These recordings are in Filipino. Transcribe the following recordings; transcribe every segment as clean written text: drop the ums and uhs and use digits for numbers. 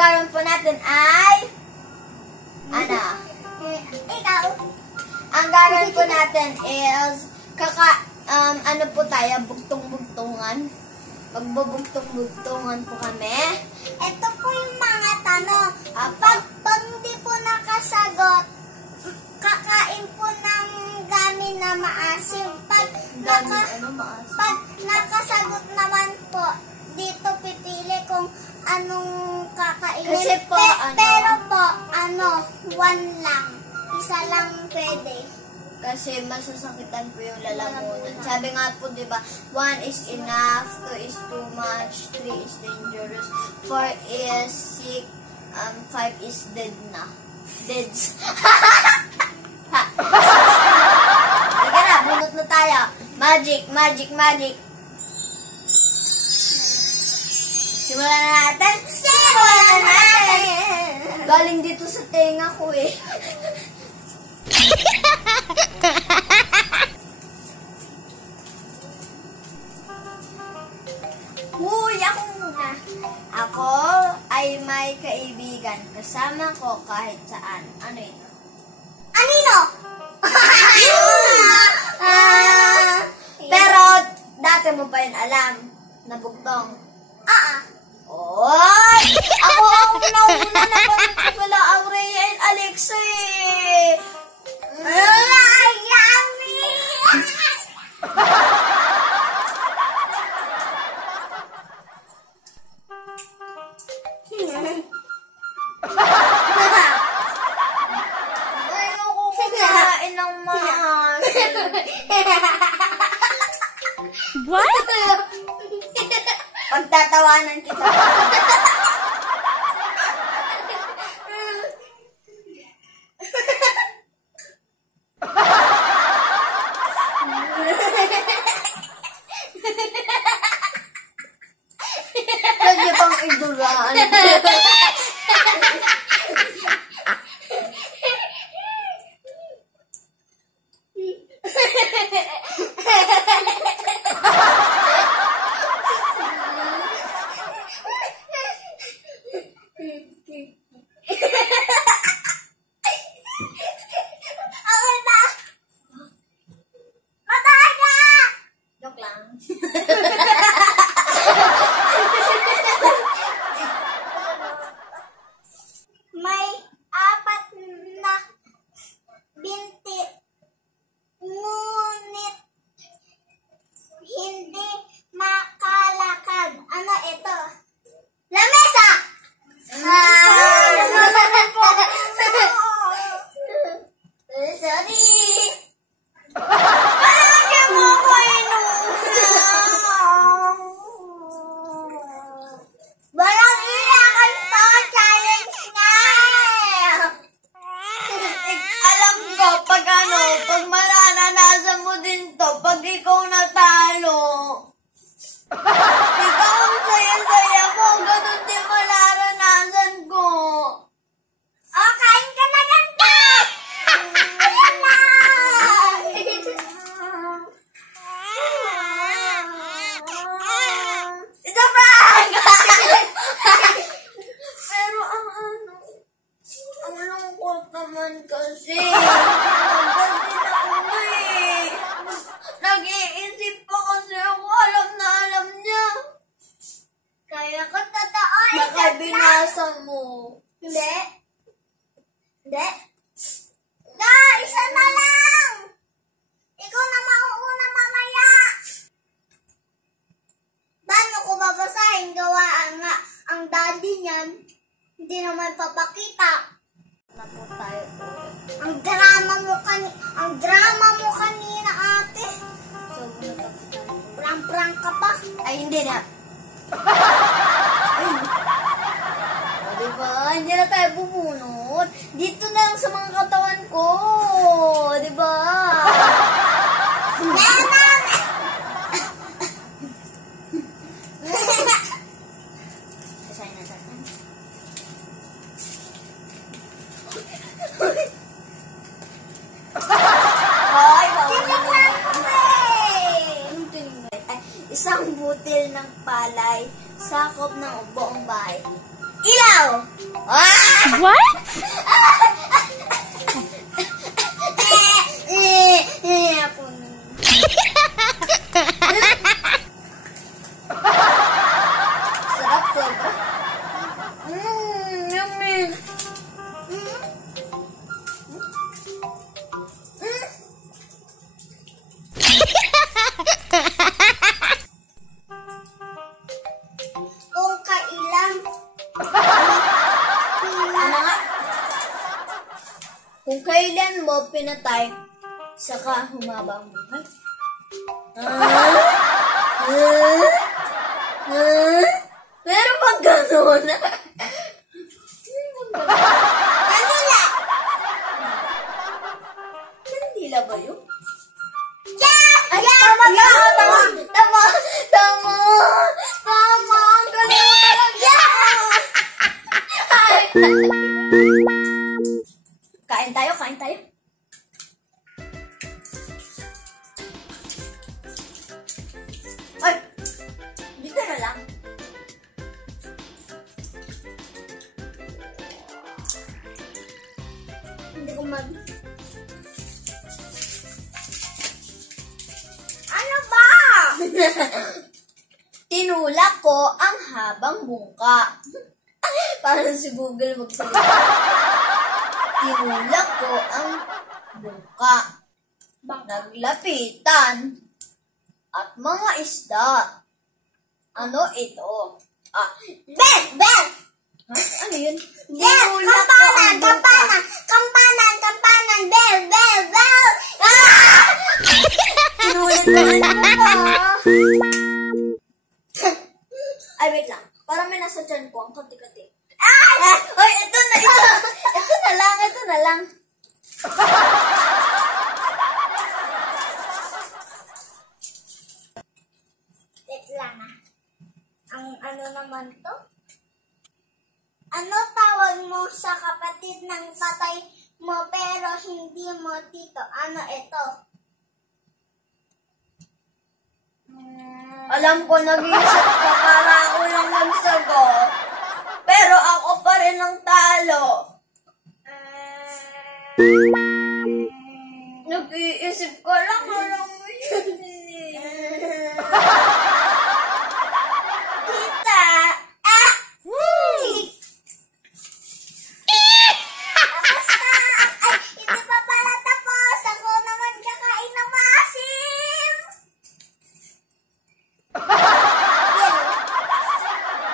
gagawin po natin ay... Ano? Ikaw. Ang gagawin po natin is... ano po tayo? Bugtong-bugtungan. Magbubugtong-bugtungan po kami. Ito po yung mga tanong. Pag hindi po nakasagot, kakain po ng gamin na maasim. Pag nakasagot naman po, dito pipili kung anong kakainin. Kasi po, pero po, one lang. Isa lang pwede. Kasi masasakitan po yung lalamunan. Sabi nga po, di ba, 1 is enough, 2 is too much, 3 is dangerous, 4 is sick, 5 is dead na. Deads. Sige na, bunot na tayo. Magic, magic, magic. Simulan na natin. Simulan na natin. Galing dito sa tenga ko eh. Huy, ako muna. Ako ay may kaibigan. Kasama ko kahit saan. Ano ito? Anino? Pero, dati mo pa yun alam na bugtong. Oy! Ako ang nauna na pala ang Rhea and Alexa eh. Yummy! Ayoko kumain ng mahal. What? Pagtatawanan kita. Pwede pang iduraan. Joke lang. May 4 na binti, ngunit hindi makalakad. Ano ito? Lamesa! Sorry! Bakit mo ko Walang iyakan to! Challenge nga! alam ko, pag mararanasan mo din to, pag ikaw natalo. Ikaw ang saya-saya ko, ganun din mararanasan ko. Kain ka na ganda! Ayan na! Ito prank! Pero ang lungkot naman kasi. Nagpasin ako eh. Nag-iisip pa kasi ako, alam na alam niya. Kaya ko totoo. Baka binasa mo. Hindi. Hindi. Isa na lang! Ikaw na mauuna mamaya! Paano ko babasahin? Gawa nga ang daddy niyan. Hindi naman papakita. Na po tayo ulit. Ang drama mo kanina, ate. So, natapos tayo. Prank-prank ka pa. Ay, hindi na. Ay. O, diba? Hindi na tayo bubunot. Dito na lang sa mga katawan ko. Diba? Sasayin na tayo. Ay, Tinignan ko eh! anong tinignan? Ay, isang butil ng palay, sakop ng buong bahay. Ilaw! Ah! What? Sarap sobra. Yummy. Kung kailan Ano nga? Kung kailan mo pinatay, saka humaba ang buhay. Meron bang gano'n? kanila. Kandila ba yun? Yeah! Ay, tama! Ang galing mo talaga! Ay. Kain tayo. Ay! Dito na lang. Hindi ko mag... Ano ba? Tinulak ko ang habang bungka. Parang si Google magsalita. Tinulak ko ang bungka. Naglapitan. At mga isda. Ano ito? Ah, Bell! Bell! ha? Ano yun? Bell! Tinulak ko ang bungka. Kampanan! Bell! Bell! Bell! Ah! Tinulit naman ko ba? Ay, wait lang. Parang may nasa dyan ko. Ang kati-kati. Ay, ito na. Ito na lang. Wait lang ah. Ang ano naman to? Ano tawag mo sa kapatid ng patay mo pero hindi mo tito? Ano ito? Alam ko, nag-iisip ka para ako lang magsagot. Pero ako pa rin ang talo. Nag-iisip ka lang, alam mo yun eh. Tita! Ah! Tapos na! Ay, hindi pa pala tapos. Ako naman kakain ng maasim.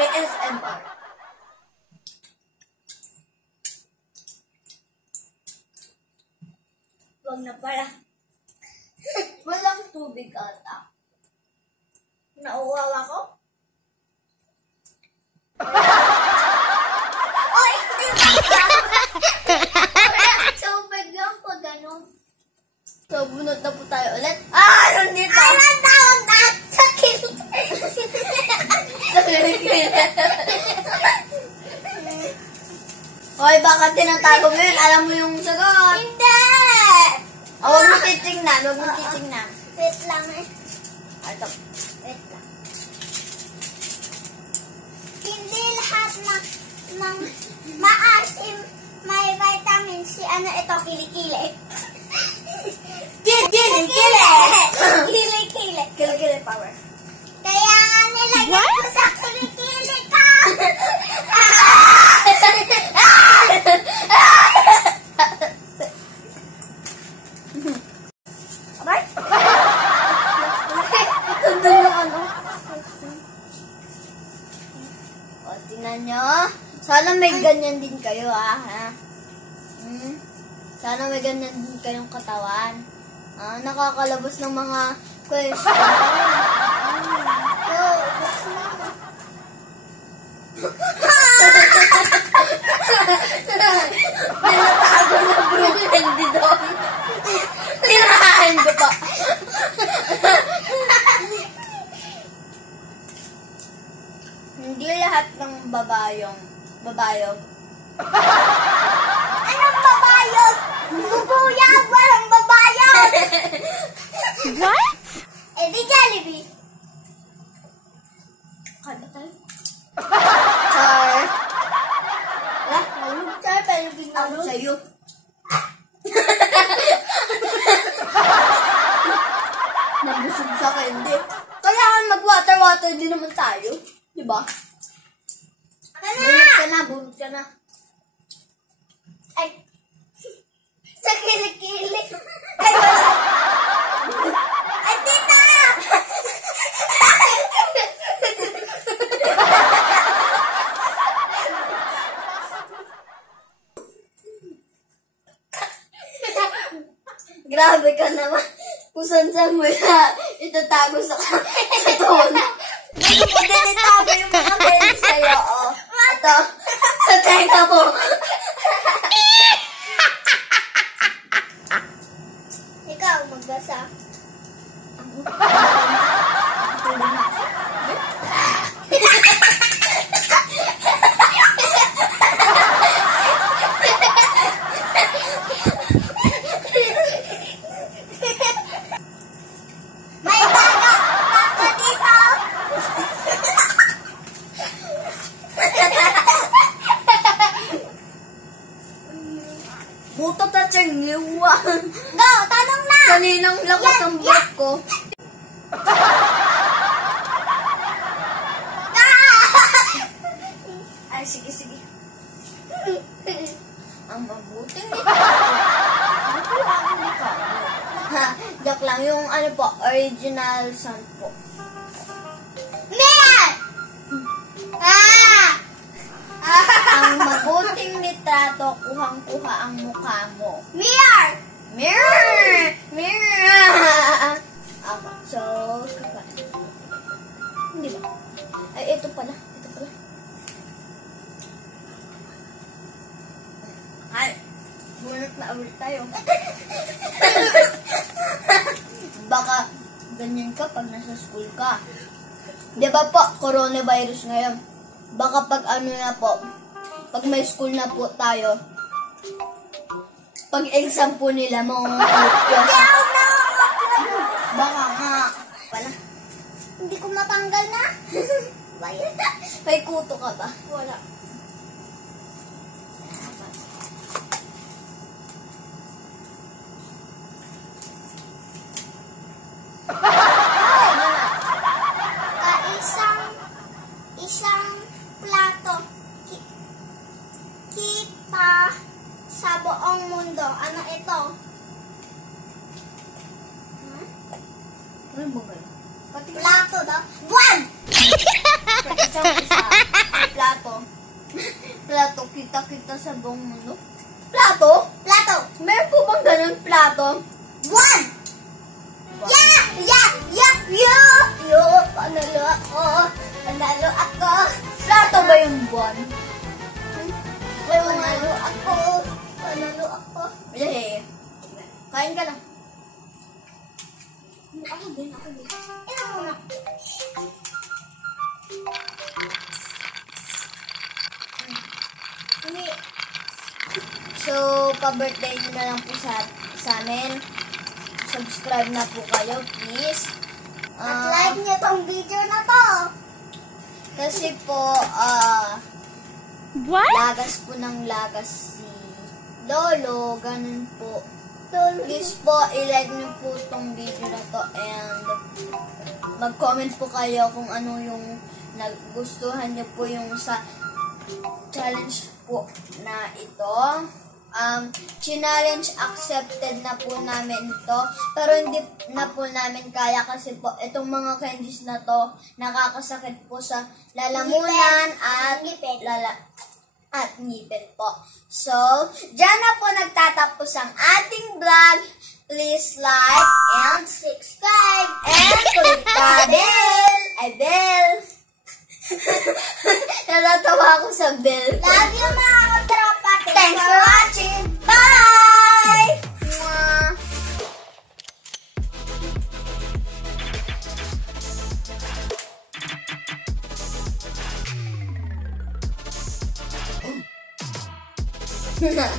ASMR. Wag na pala. Walang tubig ata. Nauwawa ko? Oy, hindi pa. Tubig lang po, ganun. So, bunot na po tayo ulit. Ano dito? Anong tawag na? Sa kilig. Hoy, baka tinatago mo yun. Alam mo yung sagot. Hindi! Huwag mo titingnan. Wait lang eh. Ito. Wait lang. Hindi lahat ng maasim may vitamin C. Ano ito? Kilikili. Kilikili! Kilikili. Kilikili power. Kaya nga nilagyan ko sa kilikili ka. Abay? Ito yung ano. O, tingnan nyo. Sana may ganyan din kayo, ha? Sana may ganyan din kayong katawan. Nakakalabas ng mga question. Go, gusto mo. Tinatago na broccoli doon. Tinahain ko pa. Hindi lahat ng babayog. Anong babayog? Bubuyag, walang babayog. What? Eh di Jollibee. Kada tayo? Char. baka hindi. Kailangan mag-water-water din naman tayo. Diba? Bunot ka na. Ay. Sa kilikili. Ay, wala. Ay, tita! Grabe ka naman. Kung saan mo itatago sa katon. Dito ko din itago yung mga candy sa'yo, oh. Ito, sa tenga mo. Ikaw, magbasa. May baga! Baka dito! Butot at siyang Go! Tanong na! Kaninang lakas ang butt ko. Ay, sige. Ang mabuting nito. Nakuha ang mukha mo. Ha, joke lang. Yung ano po, original sound po. Mir! Ah! Ang mabuting litrato, kuhang-kuha ang mukha mo. Mir! Mirror! Mirror! Okay, so, hindi ba? Ay, ito pala. Ay, bunot na ulit tayo. Baka ganyan ka pag nasa school ka. Di ba po, coronavirus ngayon. Baka pag ano na po, pag may school na po tayo, pag exam po nila, baka nga. Wala. Hindi ko matanggal na. May kuto ka ba? Wala. Isang plato kita sa buong mundo. Ano ito? Ano ba kayo? Plato daw. Buwan! Isang isa. Plato. Plato, kita sa buong mundo. Plato? Plato. Meron po bang ganun plato? Buwan! Yo! Panalo ako. Plato ba yung buwan? Panalo ako. Eh, kain ka lang. Ako din. Ito muna. Hindi. So, pa-birthday nyo na lang po sa amin. Subscribe na po kayo, please. At like niyo tong video na to. Kasi po, What? lagas po ng lagas si Lolo. Ganun po. Lolo. Please po, i-like niyo po tong video na to and mag-comment po kayo kung ano yung nagustuhan niyo po yung sa challenge po na ito. Challenge accepted na po namin ito, pero hindi na po namin kaya kasi po itong mga candies na to nakakasakit po sa lalamunan at ngipin po. So, dyan na po nagtatapos ang ating vlog. Please like and Subscribe. click the bell. Bell. Natatawa ako sa bell. Love you mga katropa. Thanks for watching. Bye! Mwah.